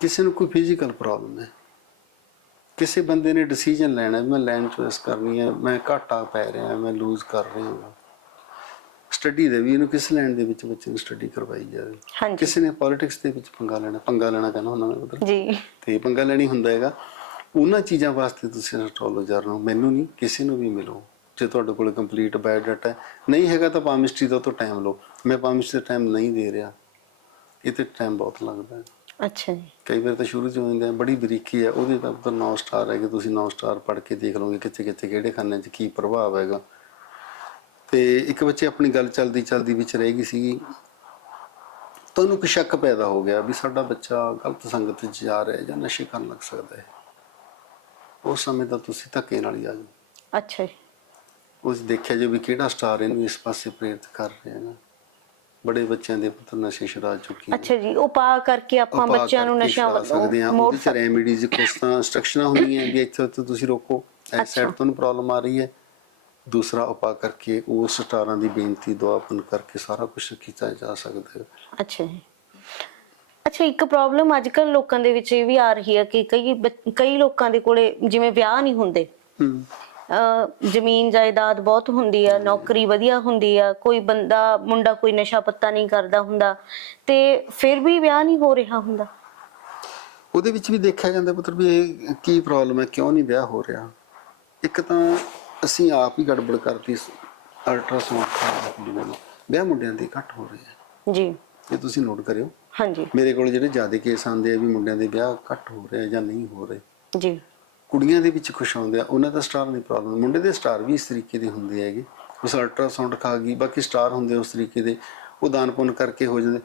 ਕਿਸੇ ਨੂੰ ਕੋਈ ਫਿਜ਼ੀਕਲ ਪ੍ਰੋਬਲਮ ਹੈ। ਕਿਸੇ ਬੰਦੇ ਨੇ ਡਿਸੀਜਨ ਲੈਣਾ ਵੀ ਮੈਂ ਲਾਈਨ ਚੋਇਸ ਕਰਨੀ ਹੈ ਮੈਂ ਘਾਟਾ ਪੈ ਰਿਹਾ ਮੈਂ ਲੂਜ਼ ਕਰ ਰਿਹਾ ਹਾਂ। ਸਟੱਡੀ ਦੇ ਵੀ ਇਹਨੂੰ ਕਿਸ ਲਾਈਨ ਦੇ ਵਿੱਚ ਬੱਚੇ ਨੂੰ ਸਟੱਡੀ ਕਰਵਾਈ ਜਾਵੇ। ਕਿਸੇ ਨੇ ਪੋਲਿਟਿਕਸ ਦੇ ਵਿੱਚ ਪੰਗਾ ਲੈਣਾ ਪੰਗਾ ਲੈਣਾ ਕਹਿੰਦਾ ਹੁੰਦਾ ਮੈਂ ਮਤਲਬ ਜੀ। ਤੇ ਪੰਗਾ ਲੈਣੀ ਹੁੰਦਾ ਹੈਗਾ। ਉਹਨਾਂ ਚੀਜ਼ਾਂ ਵਾਸਤੇ ਤੁਸੀਂ ਐਸਟ੍ਰੋਲੋਜਰ ਨੂੰ ਮੈਨੂੰ ਨਹੀਂ ਕਿਸੇ ਨੂੰ ਵੀ ਮਿਲੋ। ਜੇ ਤੁਹਾਡੇ ਕੋਲ ਕੰਪਲੀਟ ਬਾਇਓਡਾਟਾ ਹੈ। ਨਹੀਂ ਹੈਗਾ ਤਾਂ ਪਾਮਿਸਟਰੀ ਦਾ ਤੋਂ ਟਾਈਮ ਲਓ। ਮੈਂ ਪਾਮਿਸਟਰੀ ਦਾ ਟਾਈਮ ਨਹੀਂ ਦੇ ਰਿਹਾ। ਇਹ ਤੇ ਟਾਈਮ ਬਹੁਤ ਲੱਗਦਾ ਹੈ। ਅੱਛਾ ਜੀ। ਕਈ ਵਾਰ ਤਾਂ ਸ਼ੁਰੂ ਚ ਹੋ ਜਾਂਦਾ ਹੈ, ਬੜੀ ਬਰੀਕੀ ਹੈ ਉਹਦੇ ਤਾਂ ਉੱਪਰ 9 ਸਟਾਰ ਹੈਗੇ ਤੁਸੀਂ 9 ਸਟਾਰ ਪੜ੍ਹ ਕੇ ਦੇਖ ਲਓਗੇ ਕਿੱਥੇ ਕਿੱਥੇ ਕਿਹੜੇ ਖਾਨੇ 'ਚ ਕੀ ਪ੍ਰਭਾਵ ਹੈਗਾ। ਤੇ ਇੱਕ ਬੱਚੇ ਆਪਣੀ ਗੱਲ ਚੱਲਦੀ ਚੱਲਦੀ ਵਿੱਚ ਰਹਿ ਗਈ ਸੀਗੀ। ਤੁਹਾਨੂੰ ਇੱਕ ਸ਼ੱਕ ਪੈਦਾ ਹੋ ਗਿਆ ਵੀ ਸਾਡਾ ਬੱਚਾ ਗਲਤ ਸੰਗਤ 'ਚ ਜਾ ਰਿਹਾ ਹੈ ਜਾਂ ਨਸ਼ੇ ਕਰਨ ਲੱਗ ਸਕਦਾ ਹੈ। ਉਸ ਸਮੇਂ ਤਾਂ ਤੁਸੀਂ ਧੱਕੇ ਨਾਲ ਹੀ ਆ ਜਾਓ। ਅੱਛਾ ਜੀ। ਉਸ ਦੇਖਿਆ ਜੇ ਵੀ ਕਿਹੜਾ ਸਟਾਰ ਇਹਨੂੰ ਇਸ ਪਾਸੇ ਪ੍ਰੇਰਿਤ ਕਰ ਰਿਹਾ ਹੈ ਬੜੇ ਬੱਚਿਆਂ ਦੇ ਪੁੱਤਰ ਨਸ਼ੇ ਛੁਡਾ ਚੁੱਕੀ ਅੱਛਾ ਜੀ ਉਪਾਅ ਕਰਕੇ ਆਪਾਂ ਬੱਚਿਆਂ ਨੂੰ ਨਸ਼ਿਆਂ ਸਕਦੇ ਵੱਲੋਂ ਮੋੜ ਉਹਦੇ ਚ ਰੈਮੇਡੀਜ਼ ਕੁਛ ਤਾਂ ਇੰਸਟਰਕਸ਼ਨਾਂ ਹੁੰਦੀਆਂ ਵੀ ਇੱਥੇ ਤੋਂ ਤੁਸੀਂ ਰੋਕੋ। ਇਸ। ਸਾਈਡ ਤੋਂ ਪ੍ਰੋਬਲਮ ਆ ਰਹੀ ਹੈ। ਦੂਸਰਾ ਉਪਾਅ ਕਰਕੇ ਉਸ ਸਟਾਰਾਂ ਦੀ ਬੇਨਤੀ ਦੁਆਪਨ ਕਰਕੇ ਸਾਰਾ ਕੁਝ ਕੀਤਾ ਜਾ ਸਕਦਾ ਹੈ। ਅੱਛਾ ਜੀ। ਅੱਛਾ ਇੱਕ ਪ੍ਰੋਬਲਮ ਅੱਜ ਕੱਲ ਲੋਕਾਂ ਦੇ ਵਿੱਚ ਇਹ ਵੀ ਆ ਰਹੀ ਹੈ ਕਿ ਕਈ ਕਈ ਲੋਕਾਂ ਦੇ ਕੋਲੇ ਜਿਵੇਂ ਵਿਆਹ ਨਹੀਂ ਹੁੰਦੇ। ਹੂੰ। ਜ਼ਮੀਨ ਜਾਇਦਾਦ ਬਹੁਤ ਹੁੰਦੀ ਆ ਨੌਕਰੀ ਵਧੀਆ ਹੁੰਦੀ ਆ ਕੋਈ ਬੰਦਾ ਮੁੰਡਾ ਕੋਈ ਨਸ਼ਾ ਪੱਤਾ ਨਹੀਂ ਕਰਦਾ ਹੁੰਦਾ ਤੇ ਫਿਰ ਵੀ ਵਿਆਹ ਨਹੀਂ ਹੋ ਰਿਹਾ ਹੁੰਦਾ। ਉਹਦੇ ਵਿੱਚ ਵੀ ਦੇਖਿਆ ਜਾਂਦਾ ਪੁੱਤਰ ਵੀ ਇਹ ਕੀ ਪ੍ਰੋਬਲਮ ਹੈ ਕਿਉਂ ਨਹੀਂ ਵਿਆਹ ਹੋ ਰਿਹਾ? ਇੱਕ ਤਾਂ ਅਸੀਂ ਆਪ ਹੀ ਗੜਬੜ ਕਰਤੀ ਅਲਟਰਾਸਾਊਂਡ ਨੂੰ ਵਿਆਹ ਮੁੰਡਿਆਂ ਦੇ ਘੱਟ ਹੋ ਰਹੇ ਆ। ਜੀ। ਇਹ ਤੁਸੀਂ ਨੋਟ ਕਰਿਓ। ਹਾਂਜੀ। ਮੇਰੇ ਕੋਲ ਜਿਹੜੇ ਜ਼ਿਆਦਾ ਕੇਸ ਆਉਂਦੇ ਆ ਵੀ ਮੁੰਡਿਆਂ ਦੇ ਵਿਆਹ ਘੱਟ ਹੋ ਰਹੇ ਆ ਜਾਂ ਨਹੀਂ ਹੋ ਰਹੇ। ਜੀ। ਕੁੜੀਆਂ ਦੇ ਵਿੱਚ ਖੁਸ਼ ਆਉਂਦੇ ਆ, ਉਹਨਾਂ ਦਾ ਸਟਾਰ ਨਹੀਂ ਪ੍ਰੋਬਲਮ ਮੁੰਡੇ ਦੇ ਸਟਾਰ ਵੀ ਇਸ ਤਰੀਕੇ ਦੇ ਹੁੰਦੇ ਹੈਗੇ। ਉਸ ਅਲਟਰਾਸਾਊਂਡ ਖਾ ਗਈ, ਬਾਕੀ ਸਟਾਰ ਹੁੰਦੇ ਉਸ ਤਰੀਕੇ ਦੇ। ਉਹ ਦਾਨ ਪੁੰਨ ਕਰਕੇ ਹੋ ਜਾਂਦੇ।